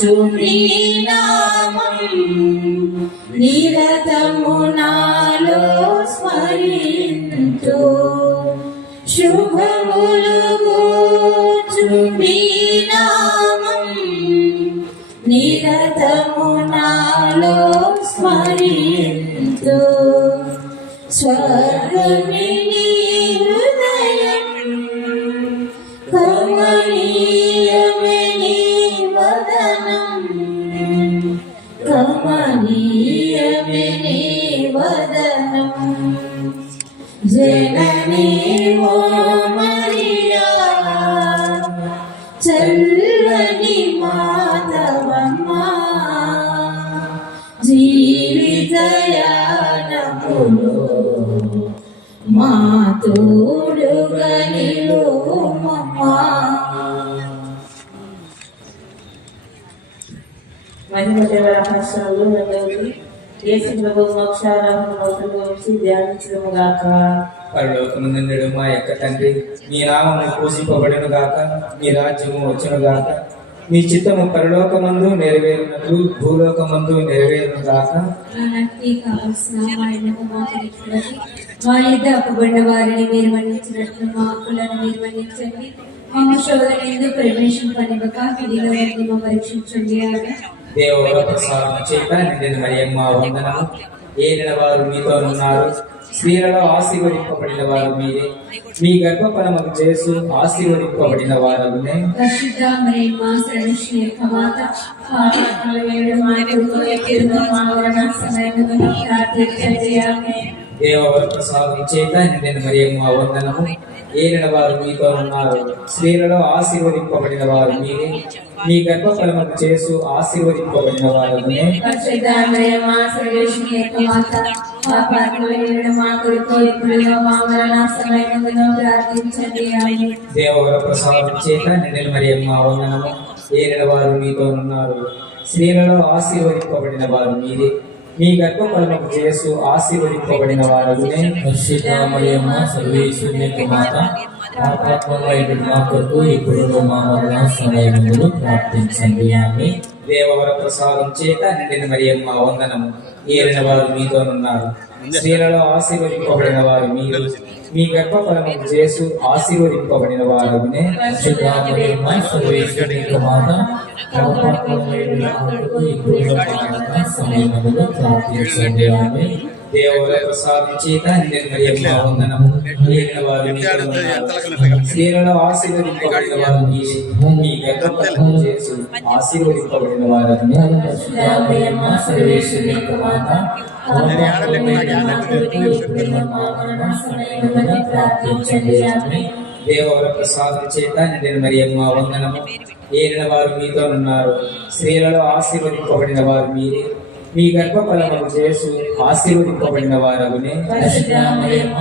నీ నామం నిరతము నాలో స్మరింతు శుభములు నామం నిరతము నాలో స్మరింతు చల్లని మాధవమ్మా. జీవితయానములో మా తోడుగా నిలువమ్మా మహిమ దేవ రహస్యాలు రెండవది యేసు ప్రభు మోక్షారాహం గురించి ధ్యానించడము గాక. పరలోకముందు మా యొక్క తండ్రి. మీ నామము పూజింపబడిన గాక మీ రాజ్యము వచ్చును గాక. మీ చిత్తము పరలోకమందు నెరవేరినట్లు భూలోకమందు నెరవేరును గాక. అప్పుబడిన వారిని మీరు మన్నించినట్లు మా హక్కులను మీరు మన్నించండి. మమ్మ శోధన ఎందుకు పరీక్షించండి ప్రసాదం చేత మరియమ్మ వందనము. ఏలిన వారు మీతో ఉన్నారు. స్త్రీలలో ఆశీర్వదింపబడిన వారు మీరే. మీ గర్భఫలముకు చేసు ఆశీర్వదింపబడిన వారునే పరిశుద్ధ శ్రమిష్ణ దేవవర ప్రసాదం చేత నిండిన మరియమ్మ వందనము. ఏలిన వారు మీతో ఉన్నారు. స్త్రీలలో ఆశీర్వదింపబడిన వారు మీరే. మీ గర్భఫలముకు చేసు ఆశీర్వదింపబడిన వారునే ప్రసాదం చేత వందనము. వారు మీతో ఉన్నారు. స్త్రీలలో ఆశీర్వదింపబడిన వారు మీరే. మీ గర్భఫలముకు చేసు ఆశీర్వదింపబడిన వారునే మాత పాపాత్మమైన మా కొరకు ఇప్పుడు మా మరణ సమయంలో ప్రార్థించండి ఆమె దేవవర ప్రసాదం చేత నిండిన మరియమ్మ వందనము ఏలిన వారు మీతో ఉన్నారు. స్త్రీలలో ఆశీర్వదింపబడిన వారు మీరు. మీ గర్భఫలముకు చేసు ఆశీర్వదింపబడిన వారు పరిశుద్ధమరియమ్మ ప్రార్థించండి ఆమె వందనము. ఏలిన వారు మీతో ఉన్నారు స్త్రీలలో ఆశీర్వదింపబడిన వారు మీరే మీ గర్భఫలముకు చేసు ఆశీర్వదింపబడిన వారునే మాత దేవవర ప్రసాదం చేత నిండిన మరియమ్మ వందనము. ఏలిన వారు మీతో ఉన్నారు. స్త్రీలలో ఆశీర్వదింపబడిన వారు మీరే. మీ గర్భఫలము చేసు ఆశీర్వదింపబడిన వారగునే పరిశుద్ధమరియమ్మ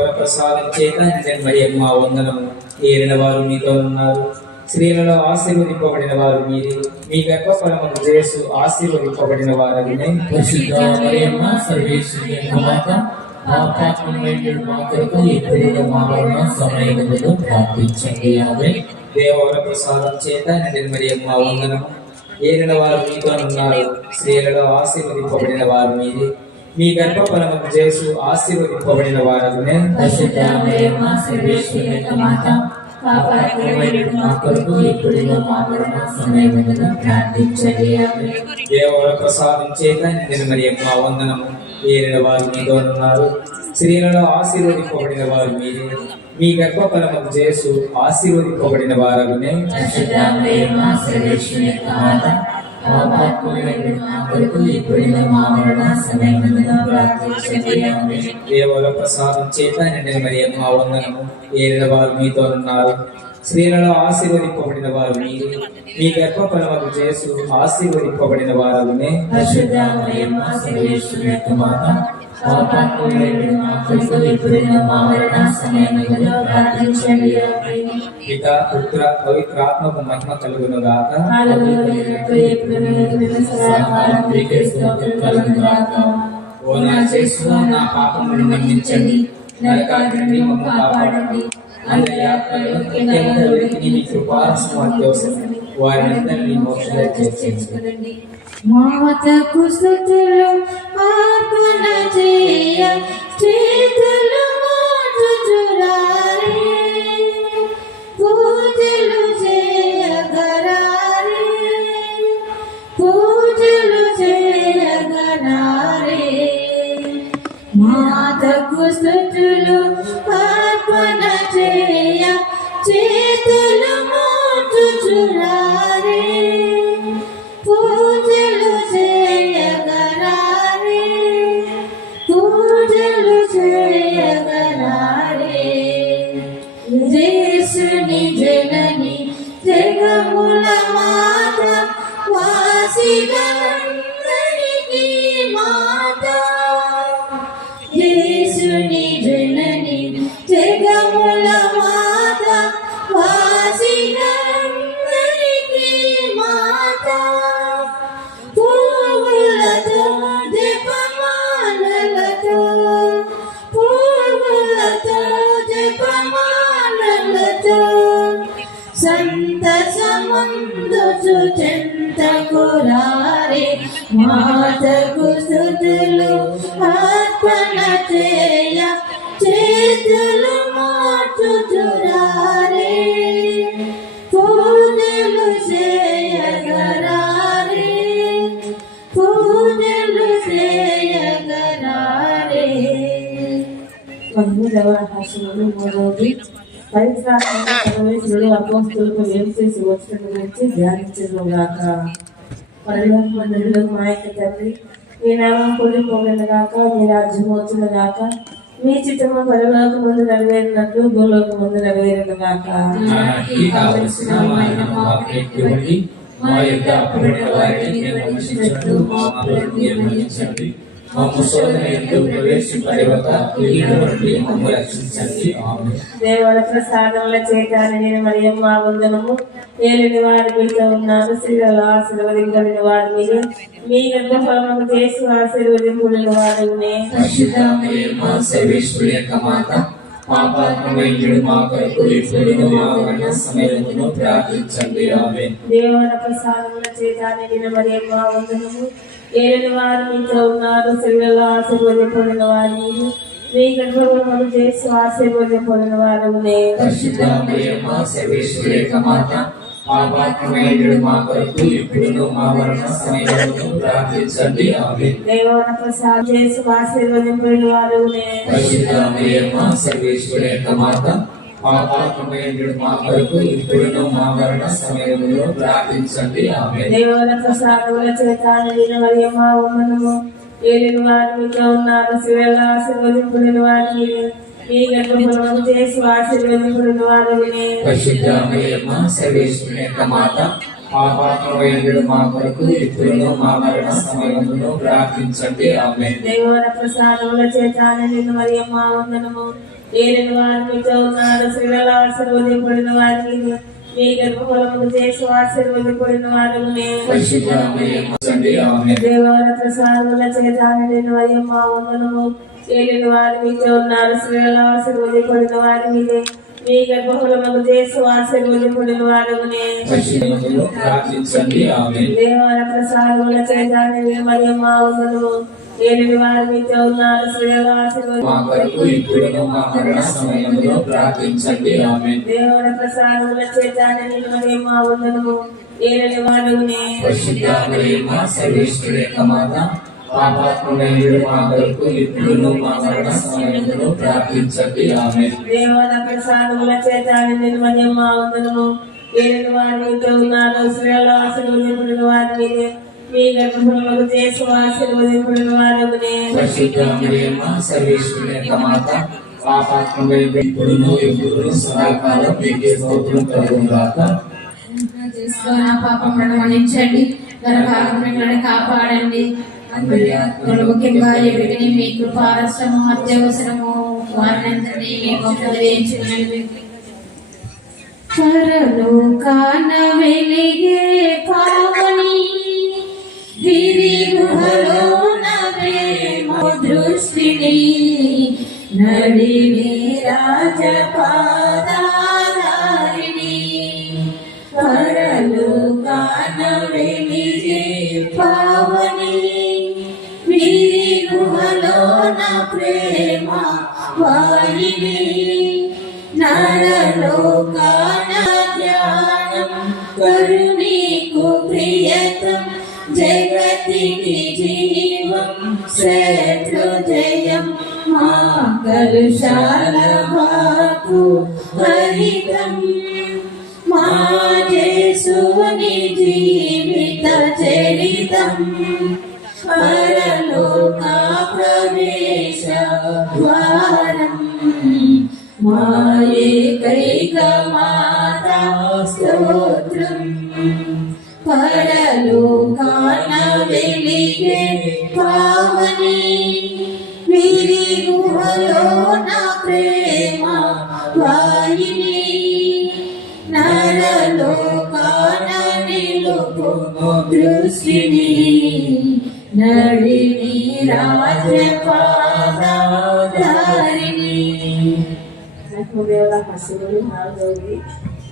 మా ప్రసాదం చేత నిండిన మరియమ్మ వందనము. ఏలిన వారు మీతో ఉన్నారు. స్త్రీలలో ఆశీర్వదింపబడిన వారు మీరే. మీ గర్భఫలముకు చేసు ఆశీర్వదింపబడిన వారగునే మా కొరకు ఇప్పుడు మా సమయంలో ప్రార్థించండి ఆమె ప్రసాదం చేత నిర్మరి మరియమ్మ వందనం ఏలిన వారు మీతో ఉన్నారు స్త్రీలలో ఆశీర్వదింపబడిన వారు. మీది మీ గర్భఫలముకు చేసు ఆశీర్వదింపబడిన వారు యొక్క మా కొరకు ఇప్పుడు మా మరణ సమయంలో ప్రార్థించండి. ఆమె దేవవర ప్రసాదం చేత నిండిన మరియమ్మ వందనము ఏలిన వారు మీతో ఉన్నారు. స్త్రీలలో ఆశీర్వదింపబడిన వారు మీరే. మీ గర్భఫలముకు చేసు ఆశీర్వదింపబడిన వారగునే. పరిశుద్ధ మా ప్రసాదం చేత మరియమ్మ వందనము ఏలిన వారు మీతో ఉన్నారు స్త్రీలలో ఆశీర్వదింపబడిన వారు మీరు మీ గర్భఫలముకు చేసు ఆశీర్వదింపబడిన వారగునే పరిశుద్ధ మా ఇప్పుడు మా మరణ సమయంలో ప్రార్థించండి పిత పుత్ర పవిత్రాత్మకు మహిమ కలుగును గాక ఓ నా చేసుకున్న నా పాపములను మన్నించండి నరకాగ్ని నుండి మమ్మల్ని కాపాడండి అంత్యయాత్రలో ఎంతెంతవరకు మీ కృపారసం అత్యవసరం వారినందరినీ మోక్షంలో మాతకు స్థుతులు అర్పణ చేయ చేతులు చేతులు మోచుచురారే జపమాలలతో సంతసముందు చెంతకురారే మాతకు స్థుతులు అర్పణ చేయ చేతులు మార్చుచురారే పూజలు చేయగరారే పూజలు చేయగరారే పదమూడవ హాస్యములు మూడవది పవిత్రాత్మ అపోస్తులకు చేసి వచ్చిన గురించి ధ్యానించను గాక పరలోక మా యొక్క తండ్రి మీ నామం పొడి గాక మీ రాజ్యం వచ్చిన గాక మీ చిత్తము పరలోక ముందు నెరవేరినట్లు భూలోక ముందు నెరవేరును గాక మా యొక్క వారిని నిర్వహించినట్లు మా నిర్వహించండి మమ్మ శోధన ఎందు ప్రవేశింపడివక కీడు నుండి మమ్మ రక్షించండి. ఆమేన్. దేవుడ ప్రసాదముల చేయటాన్ని నేను మరియు మా వందనము. ఏలిని వారి మీతో ఉన్నారు స్త్రీలలో ఆశీర్వదింపడిన వారి మీద మీ గర్భఫలముకు చేసి ఆశీర్వదింపుడిన వారిని సర్వేశ్వరి యొక్క మాత పాపాత్మైందుడు మా కొరకు ఇప్పుడు మా మరణ సమయమును ప్రార్థించండి. ఆమేన్. దేవుడ ప్రసాదముల చేయటాన్ని నేను మరియు మా వందనము. ఏలిని వారి మీతో ఉన్నారు స్త్రీలలో ఆశీర్వదింపడిన వారి. మీద మీ గర్భఫలముకు చేసి ఆశీర్వదింపడిన వారిని పరిశుద్ధ మరియమ్మ సర్వేశ్వరి యొక్క మాత పాపాత్మైందుడు మా కొరకు ఇప్పుడు మా మరణ సమయమును ప్రార్థించండి. ఆమేన్. దేవుడ ప్రసాదం చేసి ఆశీర్వదింపడిన వారిని పాపాత్మైందుడు మా కొరకు ఇప్పుడు మా మరణ సమయములో ప్రార్థించండి. ఆమేన్. దేవుల ప్రసాదముల చేత మరియు మా వందనము ఏలిన వారి మీతో ఉన్నారు శివేళ ఆశీర్వదింపుడిన వారిని మీ గర్భఫలము చేసి ఆశీర్వదింపుడిన వారిని. పరిశుద్ధ మరియమ్మ సర్వేశ్వరుని యొక్క మాత పాపాత్మైందుడు మా కొరకు ఇప్పుడు మా మరణ సమయములో ప్రార్థించండి దేవుల ప్రసాదముల చేత మరియు మా వందనము ఏలిన వారి మీతో ఉన్నారు శివేళ ఆశీర్వదింపుడిన వారిని మీ గర్భఫలము చేసి ఆశీర్వదింపుడిన మరియమ్మ ఆమేన్. దేవాల ప్రసాదముల చేత నిండిన మరియు మా వందనము. ఏలిన వారి మీతో ఉన్నారు స్త్రీల ఆశీర్వదింపడిన వారి మీదే మీ గర్భఫలముకు చేసి ఆశీర్వదింపడిన ఆమేన్. దేవాల ప్రసాదముల చేత నిండిన మరియు మా వందనము. ఏలిన వారి మీతో ఆశీర్వది మా కొరకు ఇప్పుడు మా మరణ సమయములో ప్రార్థించండి. ఆమేన్. దేవాల ప్రసాదముల చేత మరియు మా యొక్క మాత కొరకు ఇప్పుడు మరణ ప్రార్థించండి. దేవాల ప్రసాదముల చేత మా వారి మీతో వారి మీదే. మీ గర్భఫలముకు చేసి ఆశీర్వదింపడిన వారునే పరిశుద్ధ మరియమ్మ యొక్క మాత ఇప్పుడును ఎప్పుడు సదాకాలం మీకే స్తోత్రం పాపములను మన్నించండి కాపాడండి ముఖ్యంగా ఎవరికి మీ కృపారసము అత్యవసరము వారినందరినీ మీకు ప్రవేశించండి పరలోకాన వెలిగే పావని గుహలోన ప్రేమ దృష్టిని నడివి రాజపాదారిణి పరలు కాన పావని. వీరి గుహలోన ప్రేమ వారిని. నరలోకాన निधिवं सहृदयं मा करुशालभातु हरितम्। मा जेसुनिजीवितचरितम् परलोकाप्रवेशद्वारम्। मायेकैकमाता स्तोत्रम्। पर చరితం పరలోక ప్రవేశ ద్వారం మా ఏకైక మాతా స్తోత్రం పరలోకాన వెలిగే పావని వీరి గుహలో నా ప్రేమ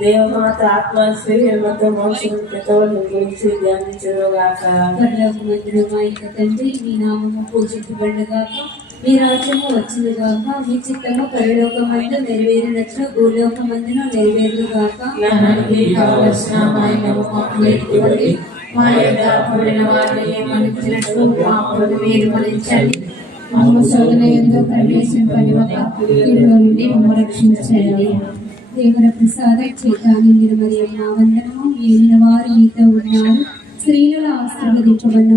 దేవమాత ఆత్మశ్రీమతో మోక్షం పెద్దవాళ్ళు గురించి మా యొక్క తండ్రి మీ నామము పూజింపబడగాక మీ రాజ్యము వచ్చినగాక మీ చిత్తము పరలోకమందు నెరవేరినట్లు భూలోకమందున నెరవేరుగాక. కావలసిన మా యొక్క వారిని మా మీరు మన్నించండి మమ్మ శోధన ఎందు ప్రవేశింపనివ్వక కీడులో నుండి మమ్మ రక్షించండి. దేవర ప్రసాద చైతాన్ని నిర్మరి వందనము ఏలిన వారు మీతో ఉన్నారు స్త్రీలలో ఆశీర్వదించబడిన